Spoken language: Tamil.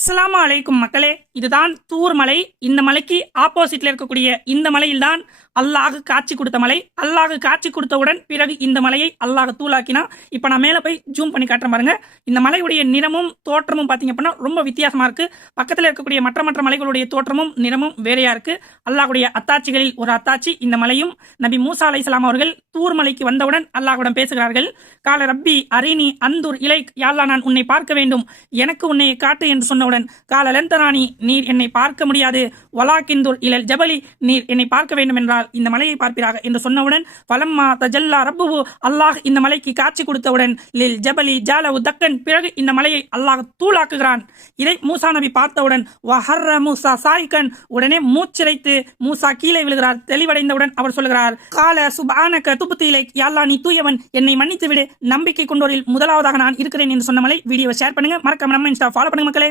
அஸ்ஸலாமு அலைக்கும் மக்களே, இதுதான் தூர் மலை. இந்த மலைக்கு ஆப்போசிட்ல இருக்கக்கூடிய இந்த மலையில்தான் அல்லாஹ் காட்சி கொடுத்த மலை. அல்லாஹ் காட்சி கொடுத்தவுடன் பிறகு இந்த மலையை அல்லாஹ் தூளாக்கினா. இப்போ நான் மேலே போய் ஜூம் பண்ணி காட்டுறேன் பாருங்க. இந்த மலையுடைய நிறமும் தோற்றமும் பார்த்தீங்க அப்படின்னா ரொம்ப வித்தியாசமா இருக்கு. பக்கத்தில் இருக்கக்கூடிய மற்ற மலைகளுடைய தோற்றமும் நிறமும் வேறையா இருக்கு. அல்லாஹ்வுடைய அத்தாட்சிகளில் ஒரு அத்தாட்சி இந்த மலையும். நபி மூசா அலைஹிஸ்ஸலாம் அவர்கள் தூர் மலைக்கு வந்தவுடன் அல்லாஹ்வுடன் பேசுகிறார்கள். கால ரப்பி அரினி அந்துர் இலைக், யா அல்லாஹ் நான் உன்னை பார்க்க வேண்டும், எனக்கு உன்னை காட்டு என்று சொன்னவுடன் கால லந்தராணி, நீர் என்னை பார்க்க முடியாது, வலாக்கிந்துர் இலல் ஜபலி, நீர் என்னை பார்க்க வேண்டும் என்றால் இந்த மலையை பார்ப்பீராக என்று சொன்னவுடன் ஃபலம்மா தஜல்லா ரப்புஹு, அல்லாஹ் இந்த மலைக்கு காட்சி கொடுத்தவுடன் லில் ஜபலி ஜாலவு தக்கன், பிறகு இந்த மலையை அல்லாஹ் தூளாக்குகிறான். இதை மூசா நபி பார்த்தவுடன் வஹர்ர மூசா சாய்கன், உடனே மூச்சிரைத்து மூசா கீழே விழுகிறார். தெளிவடைந்தவுடன் அவர் சொல்கிறார், கால சுப்ஹானக துப்து இலைக், யா அல்லாஹ் நீ தூயவன், என்னை மன்னித்து விடு, நம்பிக்கை கொண்டோரில் முதலாவதாக நான் இருக்கிறேன் என்று சொன்ன மலை. வீடியோவை ஷேர் பண்ணுங்க, மறக்காம நம்ம இன்ஸ்டா ஃபாலோ பண்ணுங்க மக்களே.